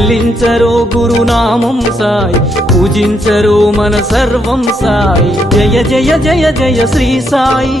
వల్లించరో గురునామం సాయి పూజించరో మన సర్వం సాయి. జయ జయ జయ జయ శ్రీ సాయి.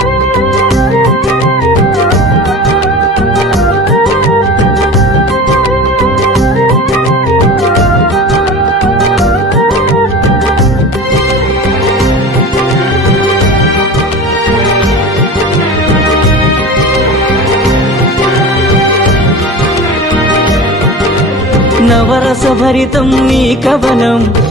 నవరసభరితం నీ కవనం.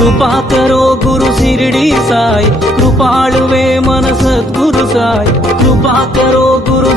కృపాకరో గురు సిరిడి సాయి. కృపాళువే మన సద్గురు సాయి. కృపాకరో గురు